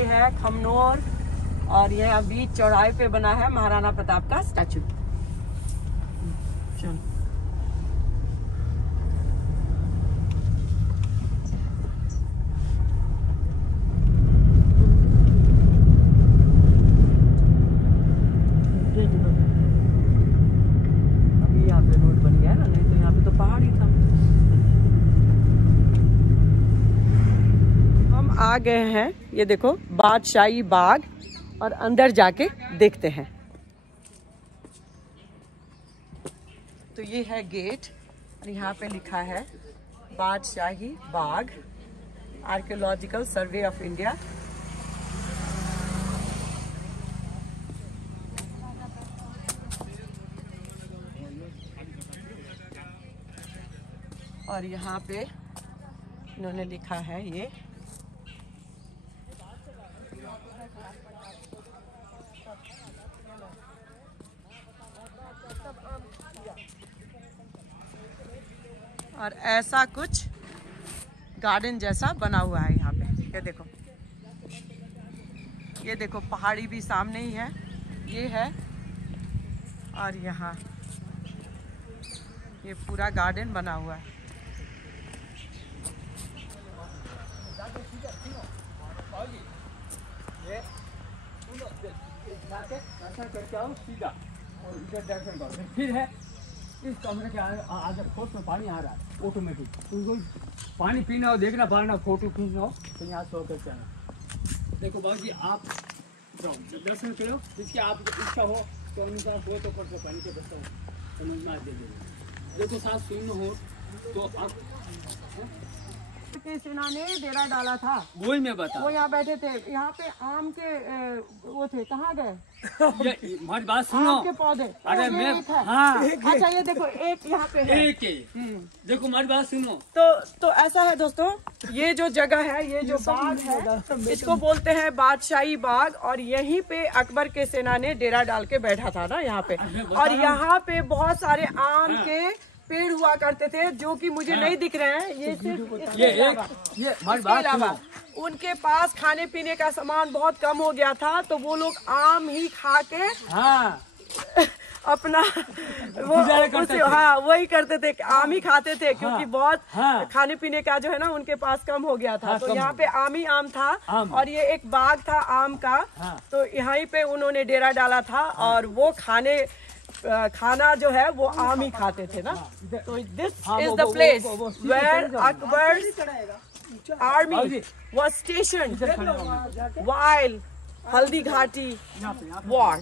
ये है खमनोर और ये बीच चौराहे पे बना है महाराणा प्रताप का स्टैचू। चलो अभी यहाँ पे रोड बन गया ना, नहीं तो यहाँ पे तो पहाड़ ही था। हम आ गए हैं, ये देखो बादशाही बाग, और अंदर जाके देखते हैं। तो ये है गेट और यहाँ पे लिखा है बादशाही बाग, आर्कियोलॉजिकल सर्वे ऑफ इंडिया। और यहाँ पे इन्होंने लिखा है ये और ऐसा कुछ गार्डन जैसा बना हुआ है यहाँ पे। ये देखो पहाड़ी भी सामने ही है, ये है, और यहाँ ये पूरा गार्डन बना हुआ है। फिर है इस कमरे के आगे फोर्स में पानी आ रहा है ऑटोमेटिक, तो पानी पीना हो, देखना पाना, फोटो खींचना हो तो यहाँ सो करके आना। देखो बाबू जी, आप दर्शन करो, जिसकी आप इच्छा हो तो अनुसार हो तो कर सकते, पानी के बच्चा हो समझना दे देंगे। देखो साथ सुनना हो तो आप के सेना ने डेरा डाला था, वही मैं बता, वो यहाँ बैठे थे। यहाँ पे आम के वो थे, कहाँ गए? हमारी बात सुनो, आम के पौधे। अरे मैं हाँ अच्छा, ये देखो एक यहाँ पे है, एक देखो हमारी बात सुनो। तो ऐसा है दोस्तों, ये जो जगह है, ये जो बाग है, इसको बोलते हैं बादशाही बाग। और यहीं पे अकबर के सेना ने डेरा डाल के बैठा था ना यहाँ पे। और यहाँ पे बहुत सारे आम के पेड़ हुआ करते थे, जो कि मुझे नहीं दिख रहे हैं। ये सिर्फ ये हमारी बात सुनो, उनके पास खाने पीने का सामान बहुत कम हो गया था, तो वो लोग आम ही खा के अपना वही करते थे, आम ही खाते थे, क्योंकि बहुत खाने पीने का जो है ना उनके पास कम हो गया था। तो यहाँ पे आम ही आम था, और ये एक बाग था आम का, तो यहीं पे उन्होंने डेरा डाला था। और वो खाना जो है वो आम ही खाते थे ना। तो this is the place where Akbar army was stationed while Haldi Ghati war.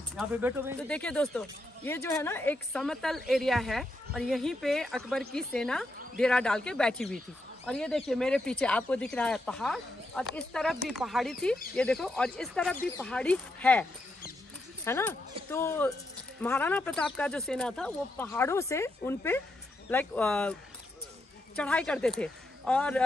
तो देखिए दोस्तों, ये जो है ना एक समतल एरिया है, और यहीं पे अकबर की सेना डेरा डाल के बैठी हुई थी। और ये देखिए मेरे पीछे आपको दिख रहा है पहाड़, और इस तरफ भी पहाड़ी थी, ये देखो, और इस तरफ भी पहाड़ी है ना। तो महाराणा प्रताप का जो सेना था वो पहाड़ों से उन पे चढ़ाई करते थे। और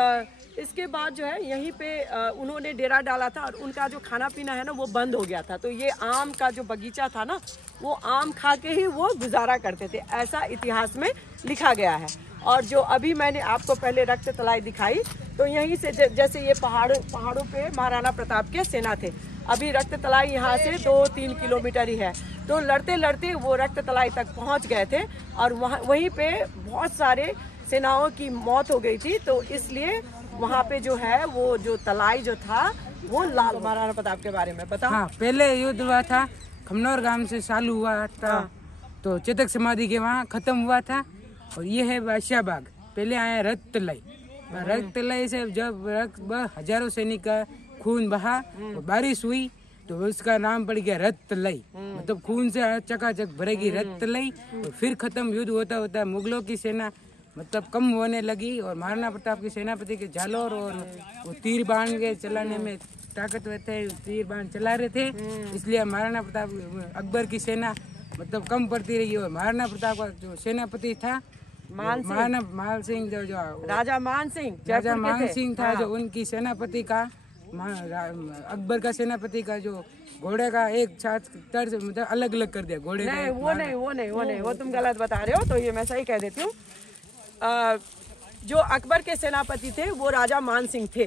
इसके बाद जो है यहीं पे उन्होंने डेरा डाला था, और उनका जो खाना पीना है ना वो बंद हो गया था। तो ये आम का जो बगीचा था ना, वो आम खा के ही वो गुजारा करते थे, ऐसा इतिहास में लिखा गया है। और जो अभी मैंने आपको पहले रक्त तलाई दिखाई, तो यहीं से जैसे ये पहाड़ों पे महाराणा प्रताप के सेना थे। अभी रक्त तलाई यहाँ से 2-3 किलोमीटर ही है। तो लड़ते लड़ते वो रक्त तलाई तक पहुँच गए थे, और वहीं पे बहुत सारे सेनाओं की मौत हो गई थी। तो इसलिए वहाँ पे जो है वो जो तलाई जो था वो लाल। महाराणा प्रताप के बारे में बताओ। हाँ, पहले युद्ध हुआ था, खमनौर गांव से चालू हुआ था, तो चेतक समाधि के वहाँ खत्म हुआ था। और ये है बादशाह बाग। पहले आया रक्त तलाई, रक्त तलाई से जब हजारों सैनिक का खून बहा और बारिश हुई, तो उसका नाम पड़ गया रक्त तलाई। मतलब खून से चकाचक भरेगी रक्त तलाई। और फिर खत्म, युद्ध होता होता मुगलों की सेना मतलब कम होने लगी, और महाराणा प्रताप के सेनापति के झालोर और वो तीर बाण के चलाने में ताकतवर थे, तीर बाण चला रहे थे, इसलिए महाराणा प्रताप अकबर की सेना मतलब कम पड़ती रही। और महाराणा प्रताप का जो सेनापति था मान सिंह, जो राजा मान सिंह था, जो उनकी सेनापति का अकबर का सेनापति का जो घोड़े का एक साथ तर्ज मतलब अलग अलग कर दिया घोड़े का। वो तुम गलत बता रहे हो, तो ये मैं सही कह देती हूँ। जो अकबर के सेनापति थे वो राजा मान सिंह थे,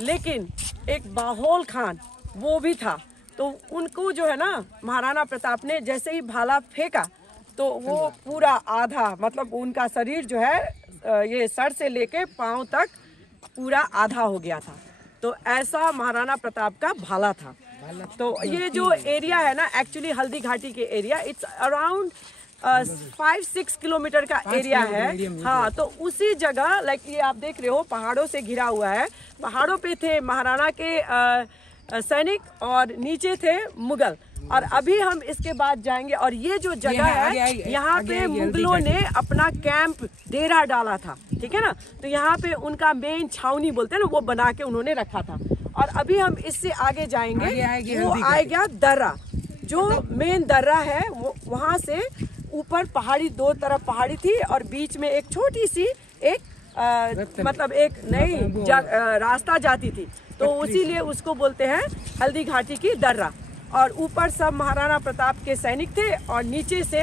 लेकिन एक बाहोल खान वो भी था। तो उनको जो है ना महाराणा प्रताप ने जैसे ही भाला फेंका तो वो पूरा आधा, मतलब उनका शरीर जो है ये सर से लेके पांव तक पूरा आधा हो गया था। तो ऐसा महाराणा प्रताप का भाला था। तो ये जो एरिया है ना, एक्चुअली हल्दी घाटी के एरिया, इट्स अराउंड 5-6 किलोमीटर का एरिया है। हाँ, तो उसी जगह लाइक ये आप देख रहे हो पहाड़ों से घिरा हुआ है। पहाड़ों पे थे महाराणा के सैनिक और नीचे थे मुगल। और अभी हम इसके बाद जाएंगे और ये जो जगह है यहाँ पे मुगलों ने अपना कैंप डेरा डाला था, ठीक है ना। तो यहाँ पे उनका मेन छावनी बोलते हैं ना, वो बना के उन्होंने रखा था। और अभी हम इससे आगे जाएंगे, वो आएगा दर्रा, जो मेन दर्रा है। वो वहाँ से ऊपर पहाड़ी, दो तरफ पहाड़ी थी और बीच में एक छोटी सी एक मतलब एक नई रास्ता जाती थी। तो उसीलिए उसको बोलते हैं हल्दी घाटी की दर्रा। और ऊपर सब महाराणा प्रताप के सैनिक थे और नीचे से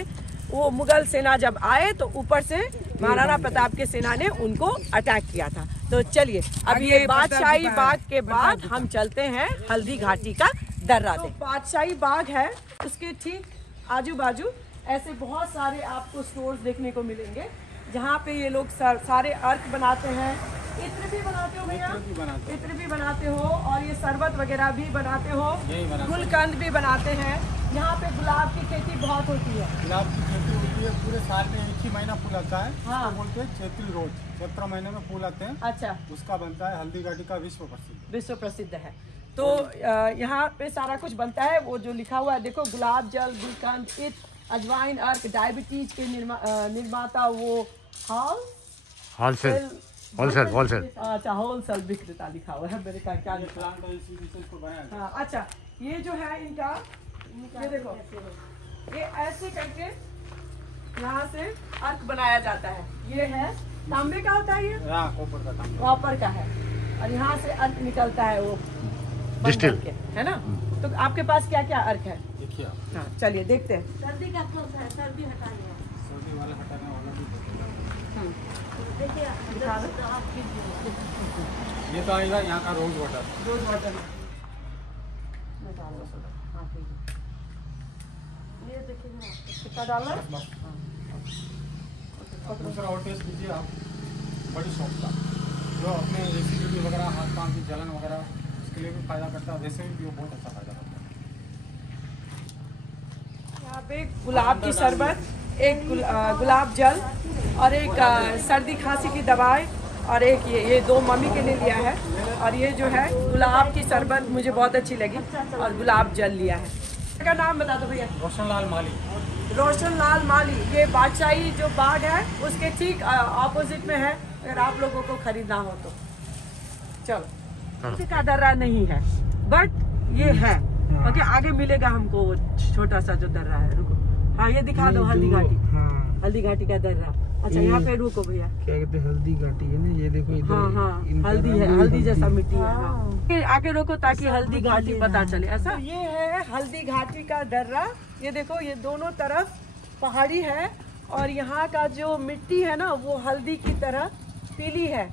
वो मुगल सेना जब आए तो ऊपर से महाराणा प्रताप के सेना ने उनको अटैक किया था। तो चलिए अब ये बादशाही बाग के बाद हम चलते हैं हल्दी घाटी का दर्रा। तो बादशाही बाग है, उसके ठीक आजू बाजू ऐसे बहुत सारे आपको स्टोर्स देखने को मिलेंगे जहाँ पे ये लोग सारे अर्क बनाते हैं। इत्र भी बनाते हो भैया? इत्र भी बनाते हो और ये शरबत वगैरह भी बनाते हो, गुलकंद भी बनाते हैं। यहाँ पे गुलाब की खेती बहुत होती है। गुलाब की खेती होती है, पूरे साल में एक ही महीना फूल आता है। हाँ, बोलते हैं चैत्री रोज, चैत्र महीने में फूल आते हैं। अच्छा, उसका बनता है हल्दी घाटी का विश्व प्रसिद्ध है। तो यहाँ पे सारा कुछ बनता है। वो जो लिखा हुआ है देखो, गुलाब जल, गुलकंद, इत्र, अजवाइन, अर्क, डायबिटीज के निर्माता वो होलसेल अच्छा होलसेल विक्रेता लिखा हुआ है। मेरे का क्या लिखा? हाँ, अच्छा, ये जो है इनका, ये देखो, ये ऐसे करके यहाँ से अर्क बनाया जाता है। ये है तांबे का होता है, ये कॉपर का है और यहाँ से अर्क निकलता है वो डिस्टिल के, है ना। तो आपके पास क्या क्या अर्क है? देखिए। हाँ, चलिए देखते हैं। सर्दी का कौन सा है? सर्दी हटाने वाला, सर्दी वाला हटाने वाला भी देखिए। ये तो आएगा यहाँ का रोज वाटर। रोज वाटर ये देखिए कितना डालना है। दूसरा और टेस्ट लीजिए आप, बड़ी शॉप का, जो अपने एसिडिटी वगैरह, हाथ पाँव की जलन वगैरह, उसके लिए भी फायदा करता है। वैसे भी वो बहुत अच्छा फायदा करता है। यहाँ पे गुलाब की शरबत, एक गुलाब जल और एक सर्दी खांसी की दवाई और एक ये दो मम्मी के लिए लिया है। और ये जो है गुलाब की शरबत मुझे बहुत अच्छी लगी और गुलाब जल लिया है। का नाम बता दो भैया। रोशनलाल माली। रोशनलाल माली। ये बादशाही जो बाग है उसके ठीक ऑपोजिट में है, अगर आप लोगों को खरीदना हो तो। चलो, किसी का दर्रा नहीं है बट ये है। ओके, आगे मिलेगा हमको छोटा सा जो दर्रा है। रुको, हाँ ये दिखा दो हल्दी घाटी। हाँ, हल्दी घाटी का दर्रा। अच्छा, यहाँ पे रुको भैया, क्या कहते हैं, हल्दी घाटी है ना, ये देखो इधर। हाँ हाँ, हल्दी है, हल्दी जैसा मिट्टी है। हाँ, आगे रोको ताकि हल्दी घाटी पता चले। ऐसा ये है हल्दी घाटी का दर्रा। ये देखो, ये दोनों तरफ पहाड़ी है और यहाँ का जो मिट्टी है ना वो हल्दी की तरह पीली है।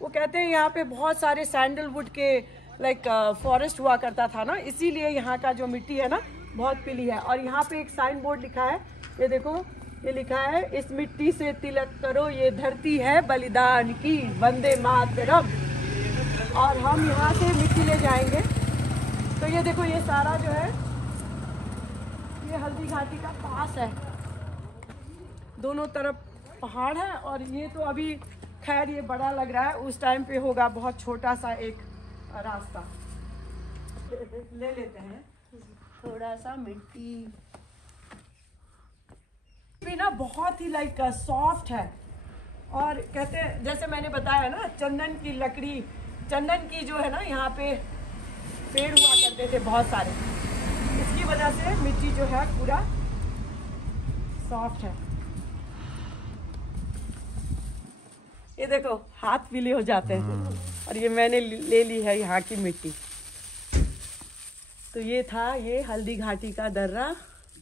वो कहते हैं यहाँ पे बहुत सारे सैंडलवुड के लाइक फॉरेस्ट हुआ करता था ना, इसीलिए यहाँ का जो मिट्टी है ना बहुत पीली है। और यहाँ पे एक साइन बोर्ड लिखा है, ये देखो, ये लिखा है, इस मिट्टी से तिलक करो, ये धरती है बलिदान की, वंदे मातरम। और हम यहाँ से मिट्टी ले जाएंगे। तो ये देखो, ये सारा जो है ये हल्दी घाटी का पास है, दोनों तरफ पहाड़ है। और ये तो अभी खैर ये बड़ा लग रहा है, उस टाइम पे होगा बहुत छोटा सा एक रास्ता। ले लेते हैं थोड़ा सा मिट्टी भी ना, बहुत ही लाइक सॉफ्ट है। और कहते हैं, जैसे मैंने बताया ना, चंदन की लकड़ी, चंदन की जो है ना यहाँ पे पेड़ हुआ करते थे बहुत सारे, इसकी वजह से मिट्टी जो है पूरा सॉफ्ट है। ये देखो, हाथ पीले हो जाते हैं। और ये मैंने ले ली है यहाँ की मिट्टी। तो ये था ये हल्दी घाटी का दर्रा,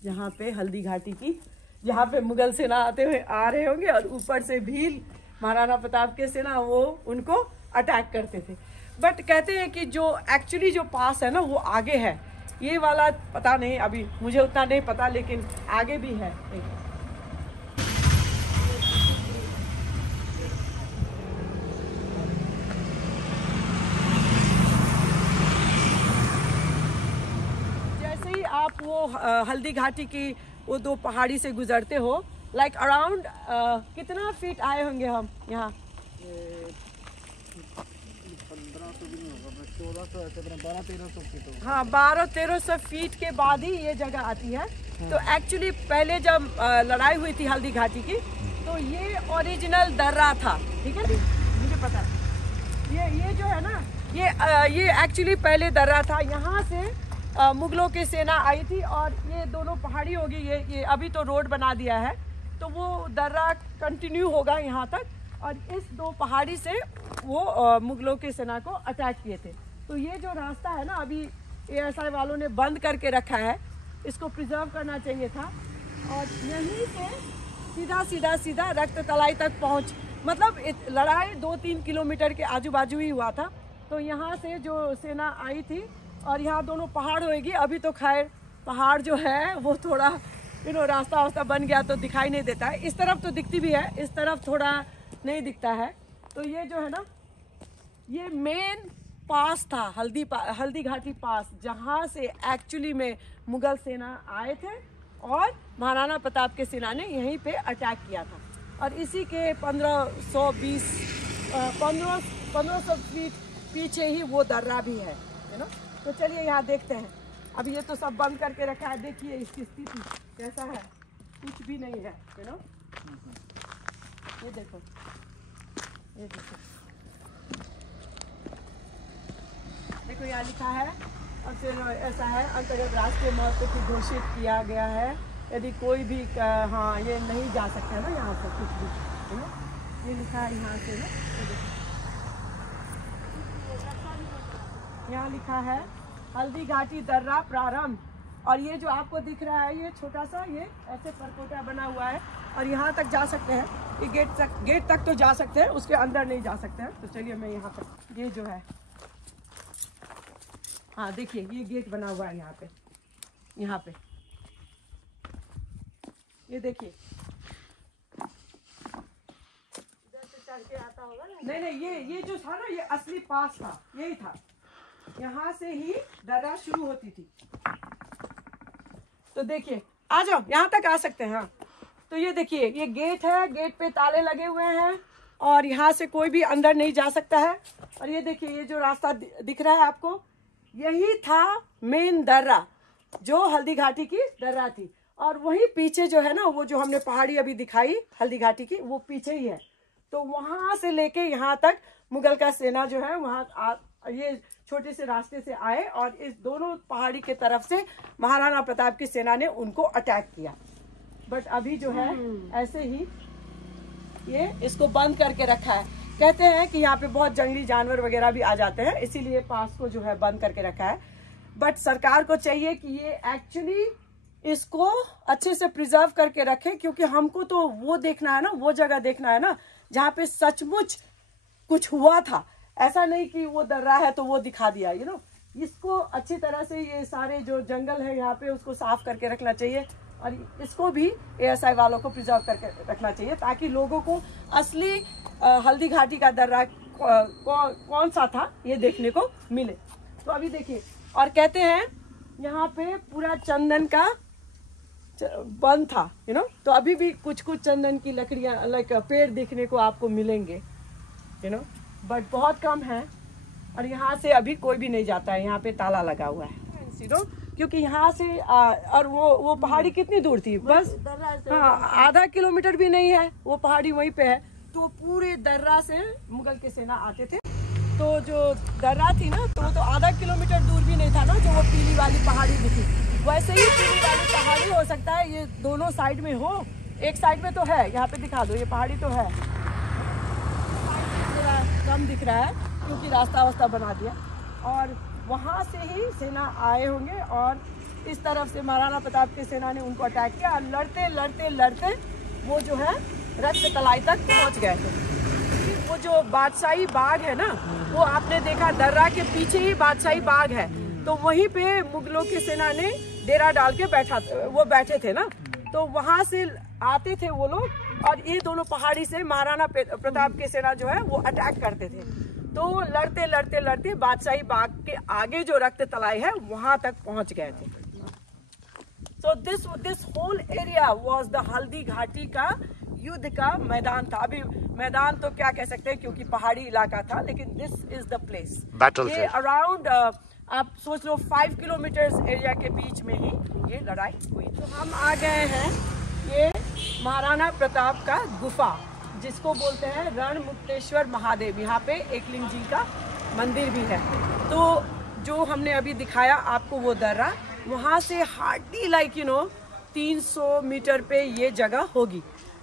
जहाँ पे हल्दी घाटी की, यहाँ पे मुगल सेना आते हुए आ रहे होंगे और ऊपर से भील महाराणा प्रताप के सेना वो उनको अटैक करते थे। बट कहते हैं कि जो एक्चुअली जो पास है ना वो आगे है, ये वाला पता नहीं, अभी मुझे उतना नहीं पता, लेकिन आगे भी है। जैसे ही आप वो हल्दी घाटी की वो 2 पहाड़ी से गुजरते हो, लाइक अराउंड कितना फीट आए होंगे हम यहाँ? 1200-1300 फीट के बाद ही ये जगह आती है। तो एक्चुअली पहले जब लड़ाई हुई थी हल्दी घाटी की, तो ये ओरिजिनल दर्रा था, ठीक है, मुझे पता है। ये जो है ना, ये एक्चुअली पहले दर्रा था। यहाँ से मुगलों की सेना आई थी और ये दोनों पहाड़ी होगी, ये अभी तो रोड बना दिया है, तो वो दर्रा कंटिन्यू होगा यहाँ तक, और इस 2 पहाड़ी से वो मुगलों की सेना को अटैक किए थे। तो ये जो रास्ता है ना, अभी ASI वालों ने बंद करके रखा है, इसको प्रिजर्व करना चाहिए था। और यहीं से सीधा रक्त तलाई तक पहुँच, मतलब लड़ाई 2-3 किलोमीटर के आजू बाजू ही हुआ था। तो यहाँ से जो सेना आई थी, और यहाँ दोनों पहाड़ होएगी। अभी तो खैर पहाड़ जो है वो थोड़ा रास्ता वास्ता बन गया तो दिखाई नहीं देता है। इस तरफ तो दिखती भी है, इस तरफ थोड़ा नहीं दिखता है। तो ये जो है ना, ये मेन पास था, हल्दी घाटी पास, जहाँ से एक्चुअली में मुगल सेना आए थे और महाराणा प्रताप के सेना ने यहीं पे अटैक किया था। और इसी के 1500 फीट पीछे ही वो दर्रा भी है ना। तो चलिए यहाँ देखते हैं। अब ये तो सब बंद करके रखा है, देखिए इसकी स्थिति कैसा है, कुछ भी नहीं है, यू नो। ये देखो, ये देखो, देखो यहाँ लिखा है। और फिर ऐसा है, अंतर्गत राष्ट्रीय महत्व की घोषित किया गया है। यदि कोई भी हाँ, ये नहीं जा सकता है ना यहाँ पर कुछ भी, है ना। ये लिखा है यहाँ से ना, यहाँ लिखा है हल्दी घाटी दर्रा प्रारंभ। और ये जो आपको दिख रहा है, ये छोटा सा, ये ऐसे परकोटा बना हुआ है, और यहाँ तक जा सकते हैं। ये गेट तक तो जा सकते हैं, उसके अंदर नहीं जा सकते हैं। तो चलिए मैं यहाँ तक, ये जो है, हाँ देखिए ये गेट बना हुआ है यहाँ पे, ये देखिए, इधर से चढ़ के आता होगा ना। नहीं, ये जो था ना, ये असली पास था, यही था, यहाँ से ही दर्रा शुरू होती थी। तो देखिए, आ जाओ, यहाँ तक आ सकते हैं। हाँ, तो ये देखिए, ये गेट है, गेट पे ताले लगे हुए हैं, और यहाँ से कोई भी अंदर नहीं जा सकता है। और ये देखिए, ये जो रास्ता दिख रहा है आपको, यही था मेन दर्रा, जो हल्दी घाटी की दर्रा थी। और वही पीछे जो है ना, वो जो हमने पहाड़ी अभी दिखाई हल्दी घाटी की, वो पीछे ही है। तो वहां से लेके यहाँ तक मुगल का सेना जो है, वहाँ ये छोटे से रास्ते से आए, और इस दोनों पहाड़ी के तरफ से महाराणा प्रताप की सेना ने उनको अटैक किया। बट अभी जो है ऐसे ही ये इसको बंद करके रखा है। कहते हैं कि यहाँ पे बहुत जंगली जानवर वगैरह भी आ जाते हैं, इसीलिए पास को जो है बंद करके रखा है। बट सरकार को चाहिए कि ये एक्चुअली इसको अच्छे से प्रिजर्व करके रखे, क्योंकि हमको तो वो देखना है ना, वो जगह देखना है ना जहाँ पे सचमुच कुछ हुआ था। ऐसा नहीं कि वो दर्रा है तो वो दिखा दिया, यू नो। इसको अच्छी तरह से, ये सारे जो जंगल है यहाँ पे, उसको साफ करके रखना चाहिए, और इसको भी ASI वालों को प्रिजर्व करके रखना चाहिए, ताकि लोगों को असली हल्दी घाटी का दर्रा कौन सा था ये देखने को मिले। तो अभी देखिए, और कहते हैं यहाँ पे पूरा चंदन का वन था, यू नो। तो अभी भी कुछ चंदन की लकड़ियाँ, लाइक पेड़ देखने को आपको मिलेंगे, यू नो, बट बहुत कम है। और यहाँ से अभी कोई भी नहीं जाता है, यहाँ पे ताला लगा हुआ है, क्योंकि यहाँ से और वो पहाड़ी कितनी दूर थी, बस हाँ आधा किलोमीटर भी नहीं है, वो पहाड़ी वहीं पे है। तो पूरे दर्रा से मुगल के सेना आते थे। तो जो दर्रा थी ना, तो वो तो आधा किलोमीटर दूर भी नहीं था ना, जो वो पीली वाली पहाड़ी दिखी। वैसे ही पीली वाली पहाड़ी हो सकता है ये दोनों साइड में हो, एक साइड में तो है, यहाँ पे दिखा दो, ये पहाड़ी तो है, कम दिख रहा है क्योंकि रास्ता बना दिया। और वहाँ से ही सेना आए होंगे, और इस तरफ से महाराणा प्रताप की सेना ने उनको अटैक किया, और लड़ते लड़ते लड़ते वो जो है रक्त तलाई तक पहुँच गए थे। वो जो बादशाही बाग है ना, वो आपने देखा दर्रा के पीछे ही बादशाही बाग है, तो वहीं पे मुगलों की सेना ने डेरा डाल के बैठे थे ना, तो वहां से आते थे वो लोग, और ये दोनों पहाड़ी से महाराणा प्रताप की सेना जो है वो अटैक करते थे। तो लड़ते लड़ते लड़ते बादशाही बाग के आगे जो रक्त तलाई है वहां तक पहुंच गए थे। So this whole area was the Haldi Ghati का युद्ध का मैदान था। अभी मैदान तो क्या कह सकते हैं क्योंकि पहाड़ी इलाका था, लेकिन दिस इज द प्लेस। ये अराउंड आप सोच लो 5 किलोमीटर एरिया के बीच में ही ये लड़ाई हुई। तो हम आ गए हैं ये महाराणा प्रताप का गुफा, जिसको बोलते हैं रणमुक्तेश्वर महादेव। यहाँ पे एकलिंग जी का मंदिर भी है। तो जो हमने अभी दिखाया आपको वो दर्रा, वहाँ से हार्डली लाइक 300 मीटर पे ये जगह होगी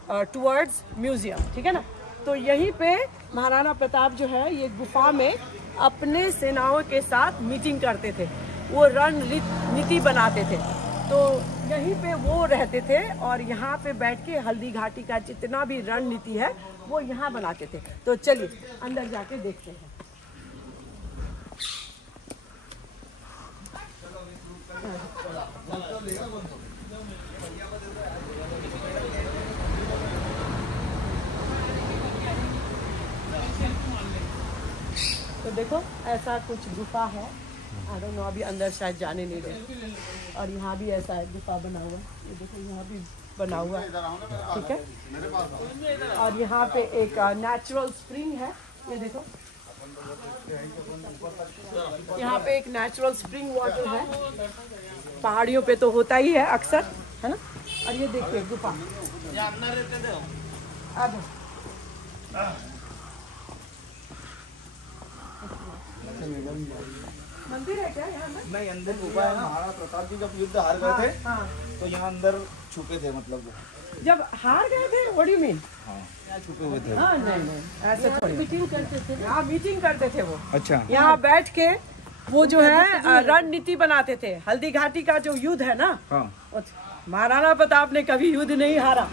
टुवर्ड्स म्यूजियम, ठीक है ना। तो यहीं पे महाराणा प्रताप जो है ये गुफा में अपने सेनाओं के साथ मीटिंग करते थे, वो रणनीति बनाते थे। तो यहीं पे वो रहते थे और यहाँ पे बैठ के हल्दी घाटी का जितना भी रणनीति है वो यहाँ बनाते थे। तो चलिए अंदर जाके देखते हैं। तो देखो ऐसा कुछ गुफा है, आई डोंट नो, अभी अंदर शायद जाने नहीं दे। और यहाँ भी ऐसा है गुफा बना हुआ, ये देखो यहाँ भी बना हुआ है, ठीक है। और यहाँ पे एक नेचुरल स्प्रिंग है, ये देखो यहाँ पे एक नेचुरल स्प्रिंग वाटर है, पहाड़ियों पे तो होता ही है अक्सर, है ना। और ये देखिए गुफा। अब मंदिर है क्या यहाँ में? नहीं, अंदर गुफा है ना। महाराणा प्रताप जी जब युद्ध हार गए थे, तो यहाँ अंदर छुपे थे, मतलब वो जब हार गए थे। What do you mean? यहाँ छुपे हुए थे। हाँ, नहीं ऐसे थोड़ी। मीटिंग करते थे, हाँ मीटिंग करते थे वो। अच्छा, यहाँ बैठ के वो जो है रणनीति बनाते थे। हल्दी घाटी का जो युद्ध है ना, महाराणा प्रताप ने कभी युद्ध नहीं हारा।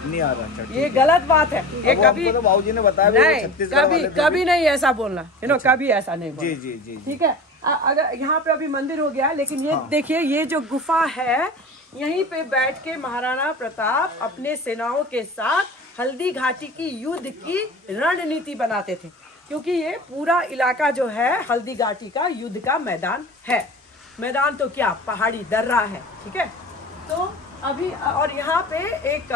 ये गलत बात है, ये कभी बाबूजी ने बताया नहीं, कभी नहीं ऐसा बोलना, कभी ऐसा नहीं बोलना। जी जी जी, ठीक है। अगर यहाँ पे अभी मंदिर हो गया, लेकिन ये देखिए ये जो गुफा है, यहीं पे बैठ के महाराणा प्रताप अपने सेनाओं के साथ हल्दी घाटी की युद्ध की रणनीति बनाते थे, क्योंकि ये पूरा इलाका जो है हल्दी घाटी का युद्ध का मैदान है। मैदान तो क्या, पहाड़ी दर्रा है, ठीक है। तो अभी और यहाँ पे एक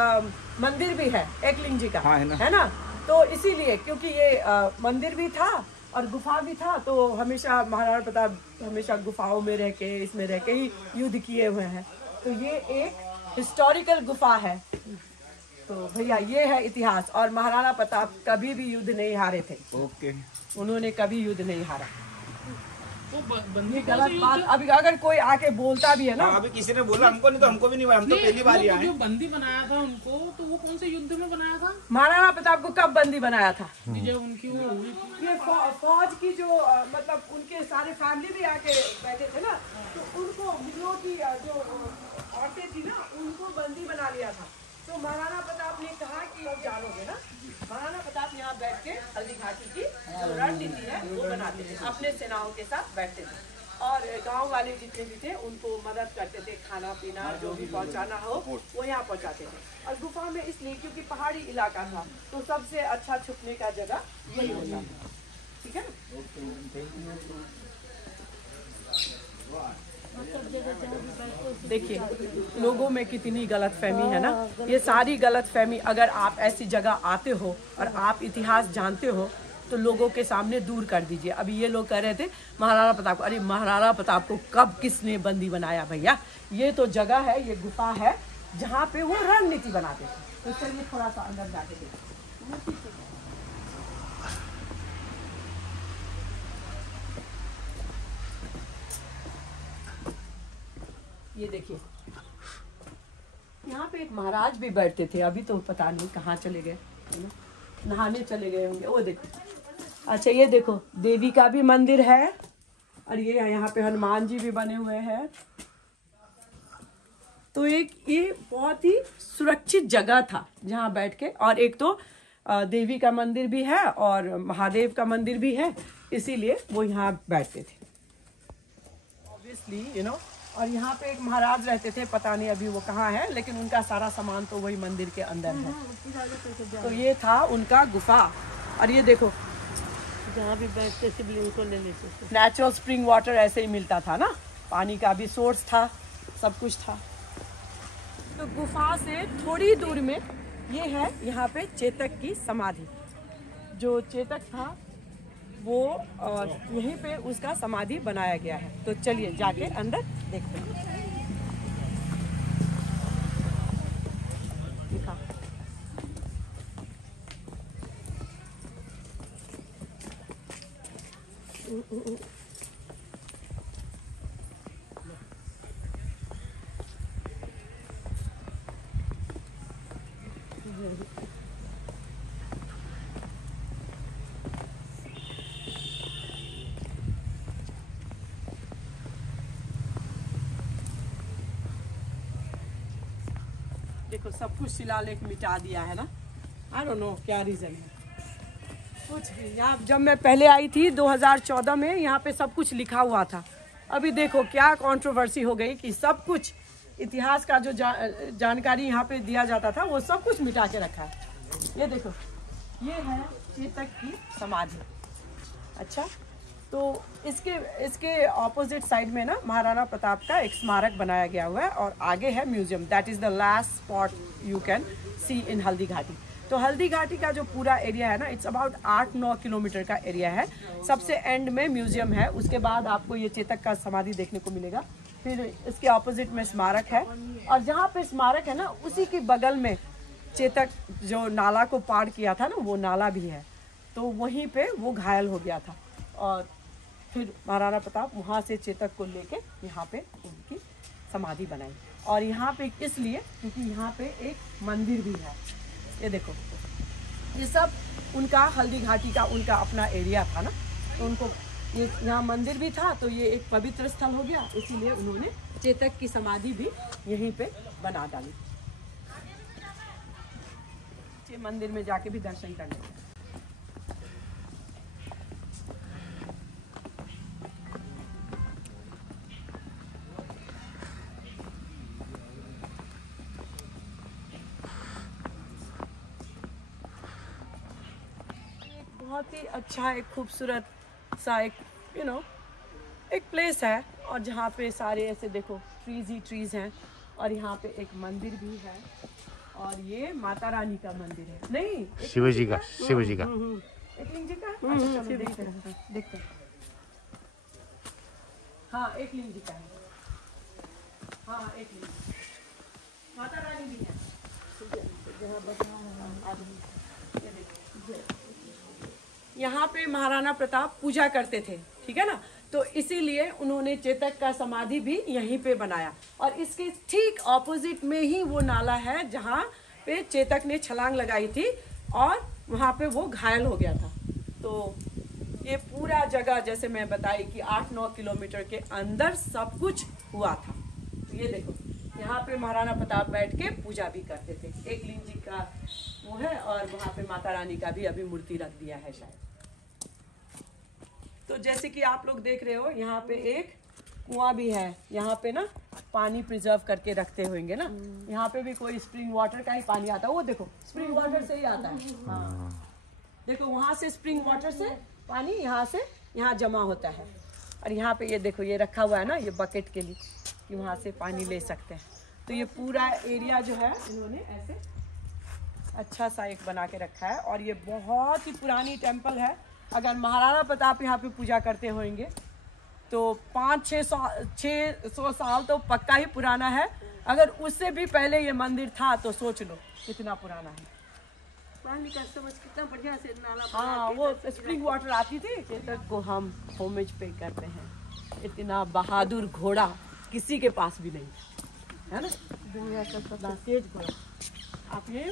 मंदिर भी है एकलिंग जी का, है ना। तो इसीलिए क्योंकि ये मंदिर भी था और गुफा भी था, तो हमेशा महाराणा प्रताप हमेशा गुफाओं में रह के, इसमें रह के ही युद्ध किए हुए हैं। तो ये एक हिस्टोरिकल गुफा है। तो भैया ये है इतिहास। और महाराणा प्रताप कभी भी युद्ध नहीं हारे थे। ओके, उन्होंने कभी युद्ध नहीं हारा। ये गलत बात। अभी अगर कोई आके बोलता भी है ना, अभी किसी ने बोला हमको नहीं, तो हमको भी नहीं, हम तो पहली बार आए। जो बंदी बनाया था उनको, तो वो कौन से युद्ध में बनाया था? महाराणा प्रताप को कब बंदी बनाया था? जब उनकी वो हुई, ये फौज की जो मतलब उनके सारे फैमिली भी आके बैठे थे ना, तो उनको मुगलों की जो औरतें थी ना, उनको बंदी बना लिया था। तो महाराणा प्रताप ने कहा कि अब जानोगे ना, महाराणा प्रताप यहाँ बैठ के हल्दी घाटी की जो रणनीति है वो बनाते थे, अपने सेनाओं के साथ बैठते थे। और गांव वाले जितने भी थे उनको मदद करते थे, खाना पीना जो भी पहुंचाना हो वो यहाँ पहुंचाते थे। और गुफा में इसलिए क्योंकि पहाड़ी इलाका था, तो सबसे अच्छा छुपने का जगह यही होता था, ठीक है ना। देखिए लोगों में कितनी गलत फहमी है ना। ये सारी गलत फहमी, अगर आप ऐसी जगह आते हो और आप इतिहास जानते हो तो लोगों के सामने दूर कर दीजिए। अभी ये लोग कह रहे थे महाराणा प्रताप को, अरे महाराणा प्रताप को कब किसने बंदी बनाया भैया? ये तो जगह है, ये गुफा है जहाँ पे वो रणनीति बनाते थे। तो चलिए थोड़ा सा अंदर जाके देखते। ये देखिए यहाँ पे एक महाराज भी बैठते थे, अभी तो पता नहीं कहाँ चले गए, नहाने चले गए होंगे। वो देखो, अच्छा ये देखो देवी का भी मंदिर है, और ये यहाँ पे हनुमान जी भी बने हुए हैं। तो एक ये बहुत ही सुरक्षित जगह था जहाँ बैठ के। और एक तो देवी का मंदिर भी है और महादेव का मंदिर भी है, इसीलिए वो यहाँ बैठते थे ऑब्वियसली, यू नो। और यहाँ पे एक महाराज रहते थे, पता नहीं अभी वो कहाँ है, लेकिन उनका सारा सामान तो वही मंदिर के अंदर है। तो ये था उनका गुफा। और ये देखो जहाँ भी बैठते शिवलिंग को ले लेते। नेचुरल स्प्रिंग वाटर ऐसे ही मिलता था ना, पानी का भी सोर्स था, सब कुछ था। तो गुफा से थोड़ी दूर में ये है, यहाँ पे चेतक की समाधि। जो चेतक था वो यहीं पे उसका समाधि बनाया गया है। तो चलिए जाके अंदर देखते हैं। दिखा। देखो सब कुछ शिलालेख मिटा दिया है ना, आई डोंट नो क्या रीजन है, कुछ भी। यहाँ जब मैं पहले आई थी 2014 में, यहाँ पे सब कुछ लिखा हुआ था। अभी देखो क्या कंट्रोवर्सी हो गई कि सब कुछ इतिहास का जो जानकारी यहाँ पे दिया जाता था वो सब कुछ मिटा के रखा है। ये देखो, ये है चेतक की समाधि। अच्छा, तो इसके ऑपोजिट साइड में ना महाराणा प्रताप का एक स्मारक बनाया गया हुआ है और आगे है museum. That is the last spot you can see in Haldi Ghati. तो हल्दी घाटी का जो पूरा एरिया है ना, इट्स अबाउट 8-9 किलोमीटर का एरिया है। सबसे एंड में म्यूजियम है, उसके बाद आपको ये चेतक का समाधि देखने को मिलेगा। फिर इसके ऑपोजिट में स्मारक है, और जहाँ पे स्मारक है ना उसी के बगल में चेतक जो नाला को पार किया था ना, वो नाला भी है। तो वहीं पे वो घायल हो गया था और फिर महाराणा प्रताप वहाँ से चेतक को लेके यहाँ पे उनकी समाधि बनाई। और यहाँ पे इसलिए क्योंकि यहाँ पे एक मंदिर भी है। ये देखो, ये सब उनका हल्दी घाटी का उनका अपना एरिया था ना, तो उनको ये यहाँ मंदिर भी था, तो ये एक पवित्र स्थल हो गया, इसीलिए उन्होंने चेतक की समाधि भी यहीं पे बना डाली। ये मंदिर में जाके भी दर्शन कर लेते हैं। बहुत ही अच्छा एक खूबसूरत सा एक एक प्लेस है, और जहाँ पे सारे ऐसे देखो ट्रीज ही ट्रीज हैं, और यहाँ पे एक मंदिर भी है, और ये माता रानी का मंदिर है। नहीं, शिव जी का एक लिंग जी का है। अच्छा, चलो देखते हैं। हाँ, एक लिंग जी का है। हाँ, एक लिंग, माता रानी भी है। यहाँ पे महाराणा प्रताप पूजा करते थे, ठीक है ना, तो इसीलिए उन्होंने चेतक का समाधि भी यहीं पे बनाया। और इसके ठीक ऑपोजिट में ही वो नाला है जहाँ पे चेतक ने छलांग लगाई थी और वहाँ पे वो घायल हो गया था। तो ये पूरा जगह जैसे मैं बताई कि 8-9 किलोमीटर के अंदर सब कुछ हुआ था। तो ये देखो, यहाँ पे महाराणा प्रताप बैठ के पूजा भी करते थे। एक लिंग जी का वो है, और वहाँ पे माता रानी का भी अभी मूर्ति रख दिया है शायद। तो जैसे कि आप लोग देख रहे हो, यहाँ पे एक कुआं भी है, यहाँ पे ना पानी प्रिजर्व करके रखते होंगे ना। यहाँ पे भी कोई स्प्रिंग वाटर का ही पानी आता है, वो देखो स्प्रिंग वाटर से ही आता है। हाँ, देखो वहाँ से स्प्रिंग वाटर से पानी यहाँ से यहाँ जमा होता है, और यहाँ पे ये देखो ये रखा हुआ है ना, ये बकेट के लिए कि वहाँ से पानी ले सकते हैं। तो ये पूरा एरिया जो है इन्होंने ऐसे अच्छा सा एक बना के रखा है, और ये बहुत ही पुरानी टेम्पल है। अगर महाराणा प्रताप यहाँ पे पूजा करते होंगे तो 500-600 साल तो पक्का ही पुराना है। अगर उससे भी पहले ये मंदिर था तो सोच लो कितना पुराना है। पानी का समझ कितना बढ़िया से नाला। हाँ, वो स्प्रिंग वाटर आती थी। चेतक को हम होमेज पे करते हैं। इतना बहादुर घोड़ा किसी के पास भी नहीं है ना, दुनिया का सबसे तेज घोड़ा। आप ये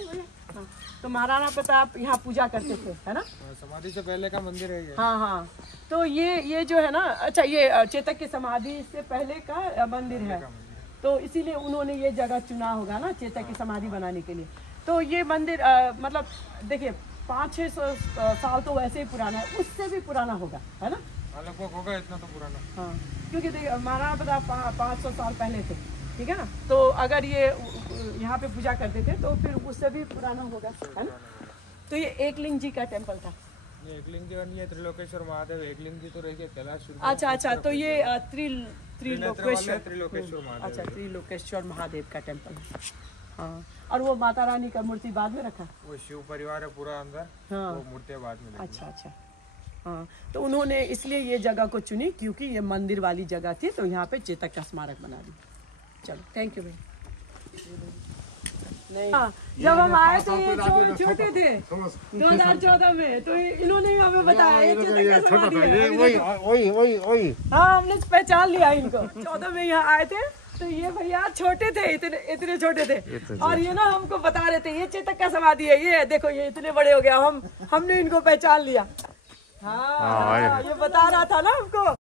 हाँ। तो महाराणा प्रताप यहाँ पूजा करते थे, है ना, समाधि से पहले का मंदिर है ये। हाँ हाँ। तो ये जो है ना, अच्छा ये चेतक की समाधि से पहले का मंदिर है, तो इसीलिए उन्होंने ये जगह चुना होगा ना चेतक की समाधि बनाने के लिए। तो ये मंदिर मतलब देखिए 500-600 साल तो वैसे ही पुराना है, उससे भी पुराना होगा, है ना? लगभग होगा इतना तो पुराना। हाँ, क्योंकि देखिए महाराणा प्रताप 500 साल पहले थे, ठीक है ना? तो अगर ये यहाँ पे पूजा करते थे तो फिर उससे भी पुराना होगा, है ना? तो ये एकलिंग जी का टेम्पल था। ये एकलिंग जी और ये त्रिलोकेश्वर महादेव, एकलिंग जी तो रह गए कैलाश। अच्छा, तो ये त्रिलोकेश्वर महादेव। अच्छा, त्रिलोकेश्वर महादेव का टेम्पल है। हाँ, और वो माता रानी का मूर्ति बाद में रखा। वो शिव परिवार है पूरा अंदर। हाँ, वो मूर्तियाँ बाद में। अच्छा। हाँ, तो उन्होंने इसलिए ये जगह को चुनी क्योंकि ये मंदिर वाली जगह थी, तो यहाँ पे चेतक का स्मारक बना दी। चलो, थैंक यू भाई। नहीं, जब हम आए थे ये छोटे थे 2014 में, तो इन्होंने हमें बताया ये चेतक का समाधि है। वही। हाँ, हमने पहचान लिया इनको। 14 में यहाँ आए थे तो ये भैया छोटे थे, इतने छोटे थे, और ये ना हमको बता रहे थे ये चेतक का समाधि है, ये देखो ये इतने बड़े हो गया, हमने इनको पहचान लिया। हाँ, ये बता रहा था ना हमको।